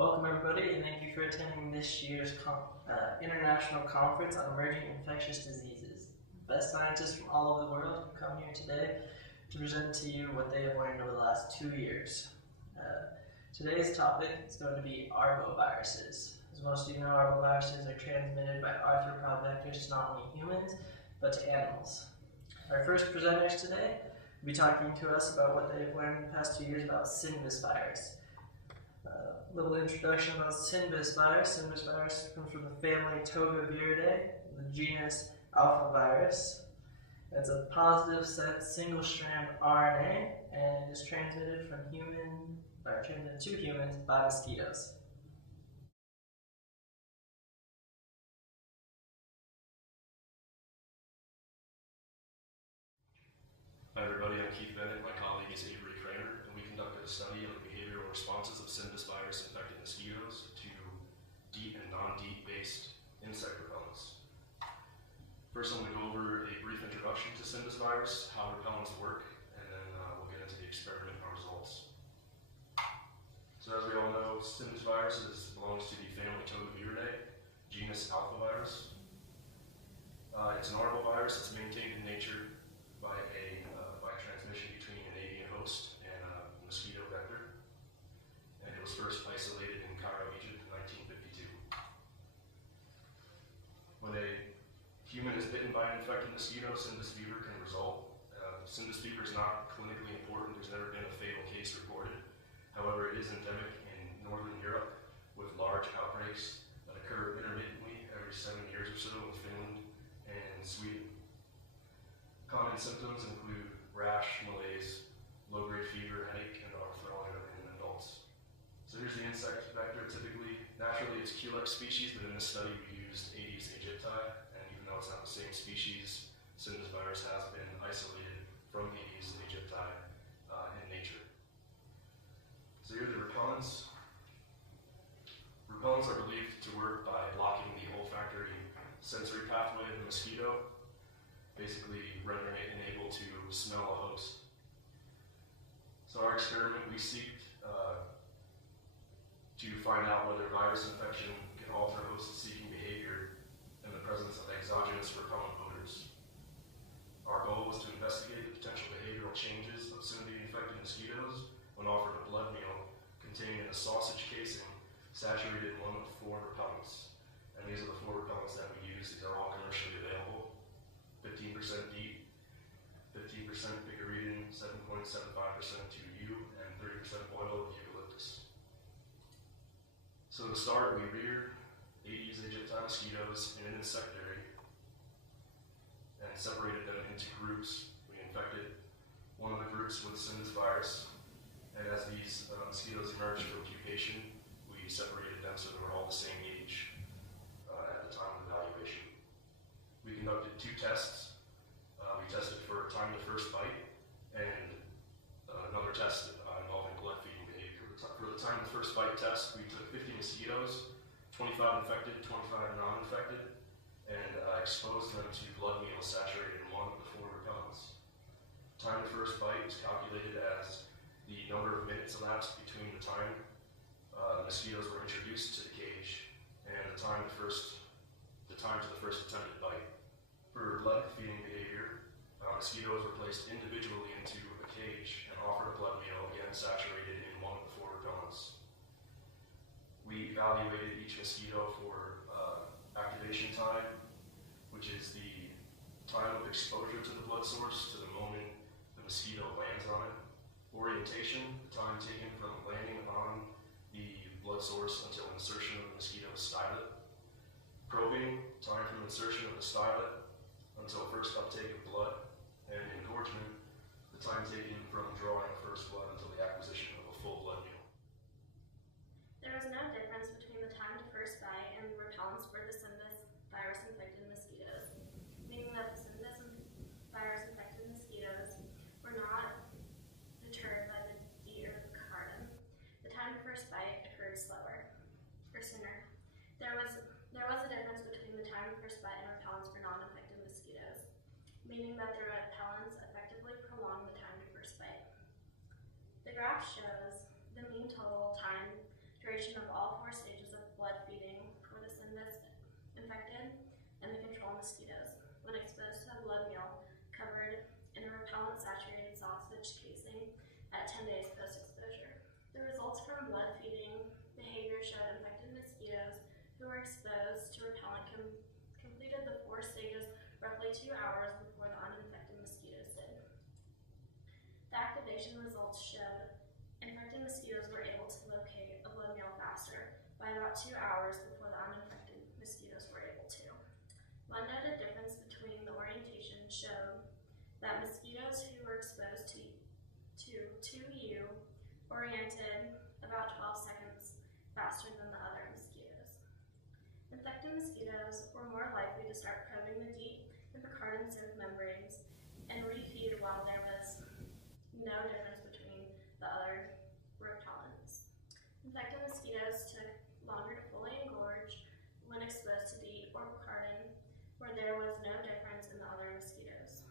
Welcome everybody, and thank you for attending this year's International Conference on Emerging Infectious Diseases. Best scientists from all over the world have come here today to present to you what they have learned over the last 2 years. Today's topic is going to be arboviruses. As most of you know, arboviruses are transmitted by arthropod vectors to not only humans, but to animals. Our first presenters today will be talking to us about what they have learned in the past 2 years about virus. A little introduction about virus. Virus comes from the family Arbovirus, the genus Arbovirus. It's a positive single-strand RNA, and it is transmitted to humans by mosquitoes. Hi everybody, I'm Keith Bennett. My colleague is Avery Kramer, and we conducted a study on the behavioral responses of virus infected mosquitoes to DEET and non-DEET based insect repellents. First, I'm going to go over a brief introduction to virus, how repellents work, and then we'll get into the experiment and our results. So as we all know, virus belongs to the family Arbovirus, genus Arbovirus. It's an arbovirus that's maintained in nature by transmission between an avian host and a mosquito vector. And it was first isolated in Cairo, Egypt in 1952. When a human is bitten by an infected mosquito, Cindus fever can result. Cindus fever is not clinically important. There's never been a fatal case reported. However, it is endemic in northern Europe with large outbreaks that occur intermittently every 7 years or so in Finland and Sweden. Common symptoms include rash, malaise, low-grade fever, headache, and arthralgia in adults. So here's the insect vector. Naturally it's Culex species, but in this study we used Aedes aegypti, and even though it's not the same species, virus has been isolated from Aedes aegypti in nature. So here are the repellents. Repellents are believed to work by blocking the olfactory sensory pathway of the mosquito, basically rendering it unable to smell a host. So our experiment, we seeked to find out whether virus infection can alter host-seeking behavior in the presence of exogenous repellent odors. Our goal was to investigate the potential behavioral changes of infected mosquitoes when offered a blood meal containing a sausage casing saturated in one of 4 repellents. And these are the 4 repellents that we use. These are all commercially available. 15% DEET, 15% picaridin, 7.75% 2U, and 30% oil of eucalyptus. So to start, we reared Aedes aegypti mosquitoes in an insectary and separated them into groups. We infected one of the groups with virus, and as these mosquitoes emerged from pupation, we separated them so they were all the same age at the time of evaluation. We conducted 2 tests. We tested for time to first bite and another test involving blood feeding behavior. For the time to first bite test, we took 50 mosquitoes, 25 infected, 25 non-infected, and exposed them to blood meal saturated in one of the 4 repellents. Time to first bite was calculated as the number of minutes elapsed between the time the mosquitoes were introduced to the cage and the time to the first attempted bite. For blood feeding behavior, mosquitoes were placed individually into a cage and offered a blood meal, again saturated in one of the 4 repellents. We evaluated each mosquito for activation time, which is the time of exposure to the blood source to the moment the mosquito lands on it. Orientation, the time taken from landing on the blood source until insertion of the mosquito's stylet. Probing, time from insertion of the stylet until first uptake of blood. And engorgement, the time taken from drawing first blood until the acquisition of a full blood meal. There was no difference between the time to first bite and the repellents for the virus infected mosquitoes, meaning that the virus infected mosquitoes were not deterred by the DEET or the picaridin. The time to first bite occurred sooner. There was a difference between the time to first bite and repellents for non-infected mosquitoes, meaning that the repellents effectively prolong the time to first bite. The graph shows the mean total time to creation of all 4 stages of blood feeding for the Sinvis infected and the control mosquitoes when exposed to a blood meal covered in a repellent-saturated sausage casing at 10 days post-exposure. The results from blood feeding behavior showed infected mosquitoes who were exposed to repellent completed the 4 stages roughly 2 hours before the uninfected mosquitoes did. The activation results showed infected mosquitoes were able to locate a blood meal faster by about 2 hours before the uninfected mosquitoes were able to. One noted difference between the orientation showed that mosquitoes who were exposed to 2U oriented about 12 seconds faster than the other mosquitoes. Infected mosquitoes were more likely to start probing the deep Picardan-soaked membranes and refeed while there was no difference between the other repellents. Infected mosquitoes took longer to fully engorge when exposed to DEET or Picardan, where there was no difference in the other mosquitoes,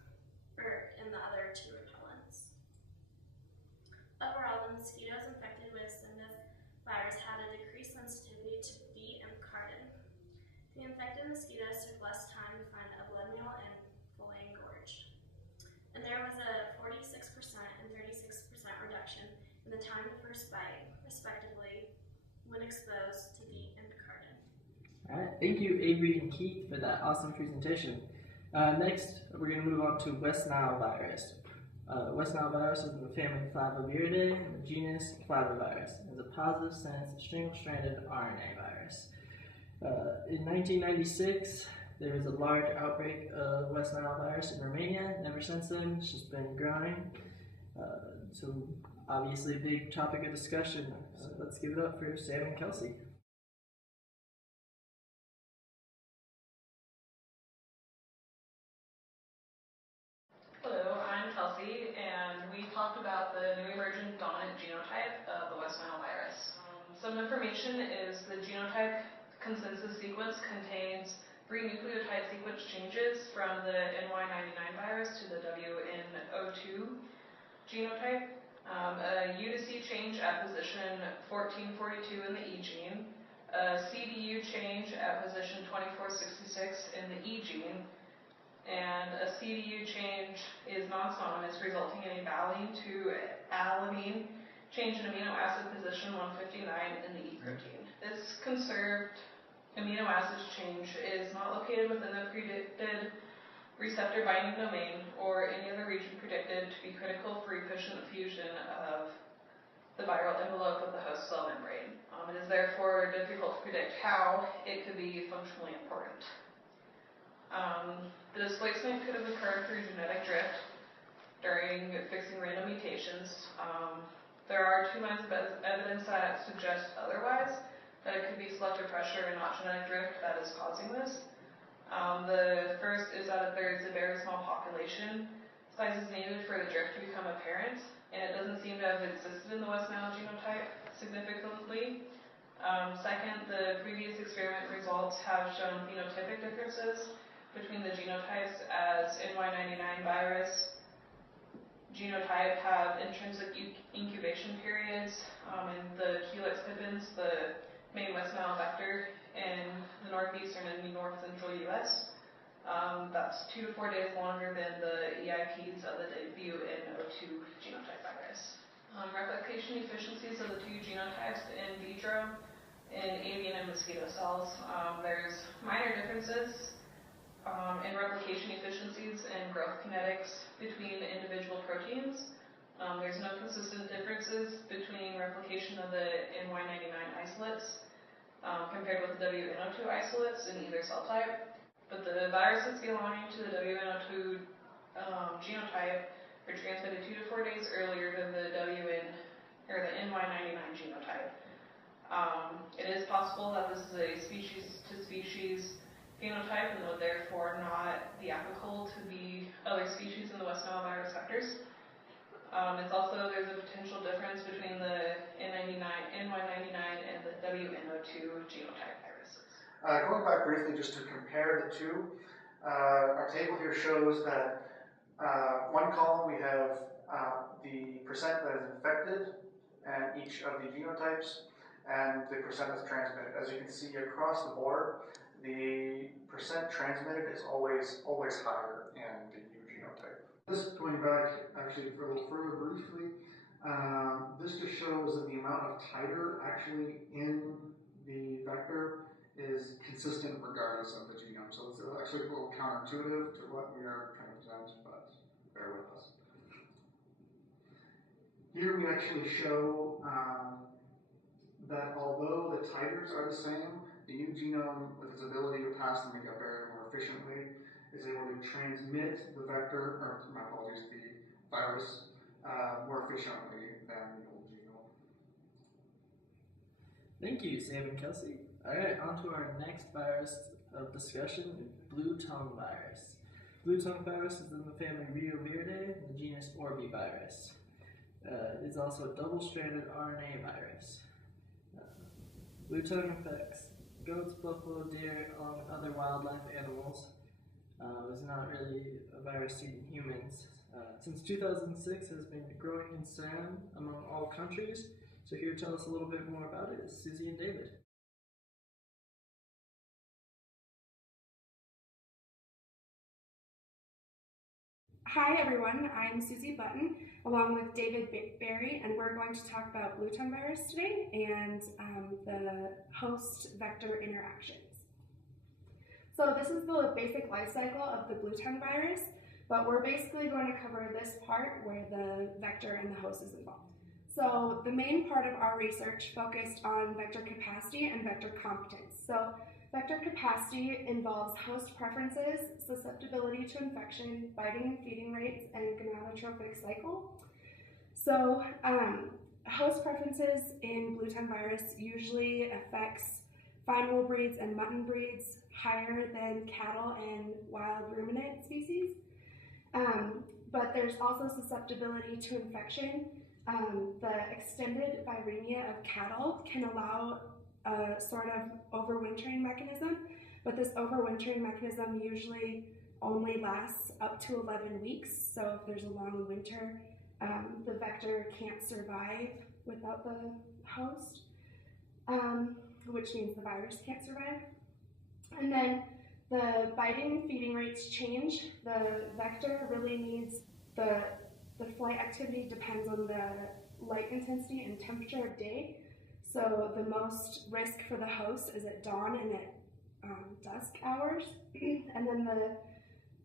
or in the other 2 repellents. Overall, the mosquitoes infected with Sinvis virus had a decreased sensitivity to DEET and Picardan. The infected mosquitoes took less time to find a blood meal and fully engorge. And there was a 46% and 36% reduction in the time to first bite, respectively, when exposed to DEET and Picardan. All right, thank you, Avery and Keith, for that awesome presentation. Next, we're going to move on to West Nile virus. West Nile virus is in the family Flaviviridae, and the genus Flavivirus. It's a positive sense single-stranded RNA virus. In 1996, there was a large outbreak of West Nile virus in Romania, and ever since then, it's just been growing. So obviously a big topic of discussion. Let's give it up for Sam and Kelsey. Hello, I'm Kelsey, and we talked about the new emergent dominant genotype of the West Nile virus. Some information is the genotype consensus sequence contains 3 nucleotide sequence changes from the NY99 virus to the WNO2 genotype, a U to C change at position 1442 in the E gene, a CDU change at position 2466 in the E gene, and a CDU change is non-synonymous, resulting in a valine to alanine change in amino acid position 159 in the E protein. This conserved amino acid change is not located within the predicted receptor binding domain or any other region predicted to be critical for efficient fusion of the viral envelope of the host cell membrane. It is therefore difficult to predict how it could be functionally important. The displacement could have occurred through genetic drift during fixing random mutations. There are 2 lines of evidence that suggest otherwise, that it could be selective pressure and not genetic drift that is causing this. The first is that if there is a very small population, size is needed for the drift to become apparent, and it doesn't seem to have existed in the West Nile genotype significantly. Second, the previous experiment results have shown phenotypic differences between the genotypes, as NY99 virus genotype have intrinsic incubation periods in the helix pippins, the main West Nile vector, in the northeastern and north central U.S. That's 2 to 4 days longer than the EIPs of the WNO2 genotype virus. Replication efficiencies of the 2 genotypes in vitro in avian and mosquito cells. There's minor differences in replication efficiencies and growth kinetics between individual proteins. There's no consistent differences between replication of the NY99 isolates compared with the WNO2 isolates in either cell type, but the viruses belonging to the WNO2 genotype are transmitted 2 to 4 days earlier than the NY99 genotype. It is possible that this is a species-to-species phenotype and would therefore not be applicable to the other species in the West Nile virus vectors. There's a potential difference between the NY99 and the WNO2 genotype viruses. Going back briefly just to compare the 2, our table here shows that one column we have the percent that is infected and each of the genotypes, and the percent that's transmitted. As you can see across the board, the percent transmitted is always higher in the new genotype. This, going back actually for a little further briefly, this just shows that the amount of titer actually in the vector is consistent regardless of the genome. So it's actually a little counterintuitive to what we are trying to present, but bear with us. Here we actually show that although the titers are the same, the new genome, with its ability to pass the makeup barrier more efficiently, is able to transmit the vector, or my apologies, the virus, more efficiently than the old genome. Thank you, Sam and Kelsey. Alright, on to our next virus of discussion, blue tongue virus. Blue tongue virus is in the family Arbovirus, the genus Arbovirus. It is also a double-stranded RNA virus. Blue tongue affects goats, buffalo, deer, along with other wildlife animals. It's not really a virus seen in humans. Since 2006, has been a growing concern among all countries. So here to tell us a little bit more about it is Susie and David. Hi everyone, I'm Susie Button along with David Barry, and we're going to talk about blue tongue virus today and the host vector interactions. So this is the basic life cycle of the blue tongue virus, but we're basically going to cover this part where the vector and the host is involved. So the main part of our research focused on vector capacity and vector competence. So vector capacity involves host preferences, susceptibility to infection, biting and feeding rates, and gonadotrophic cycle. So host preferences in blue tongue virus usually affects fine wool breeds and mutton breeds higher than cattle and wild ruminant species. But there's also susceptibility to infection. The extended viremia of cattle can allow a sort of overwintering mechanism, but this overwintering mechanism usually only lasts up to 11 weeks. So if there's a long winter, the vector can't survive without the host, which means the virus can't survive. And then the biting and feeding rates change. The vector really needs the flight activity depends on the light intensity and temperature of day. So the most risk for the host is at dawn and at dusk hours. And then the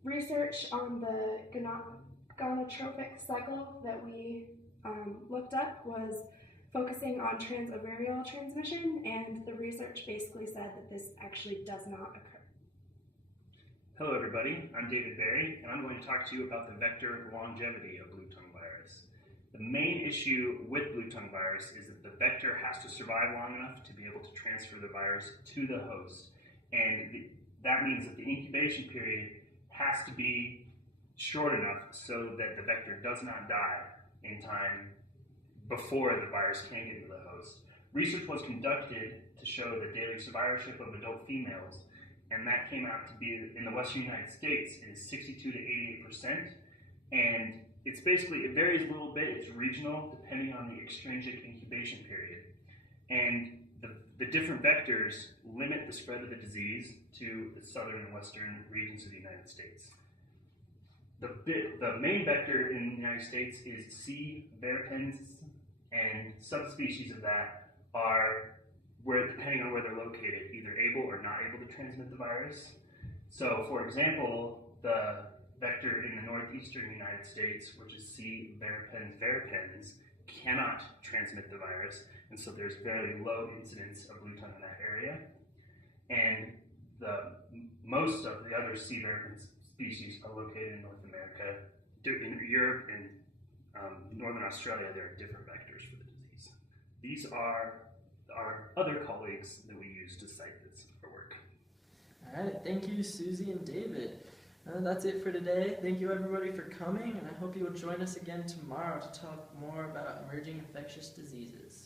research on the gonadotrophic cycle that we looked up was focusing on transoviral transmission, and the research basically said that this actually does not occur. Hello everybody, I'm David Barry, and I'm going to talk to you about the vector longevity of blue tongue virus. The main issue with blue tongue virus is that the vector has to survive long enough to be able to transfer the virus to the host. And that means that the incubation period has to be short enough so that the vector does not die in time before the virus can get into the host. Research was conducted to show the daily survivorship of adult females, and that came out to be, in the western United States, is 62 to 88%. And it's basically, it varies a little bit, it's regional, depending on the extrinsic incubation period. And the different vectors limit the spread of the disease to the southern and western regions of the United States. The main vector in the United States is C. veripens, and subspecies of that are, where, depending on where they're located, either able or not able to transmit the virus. So, for example, the vector in the northeastern United States, which is C. veripens, cannot transmit the virus, and so there's very low incidence of blue tongue in that area. And most of the other C. veripens species are located in North America. In Europe and Northern Australia, there are different vectors for the disease. These are our other colleagues that we use to cite this for work. All right, thank you, Susie and David. That's it for today. Thank you everybody for coming, and I hope you will join us again tomorrow to talk more about emerging infectious diseases.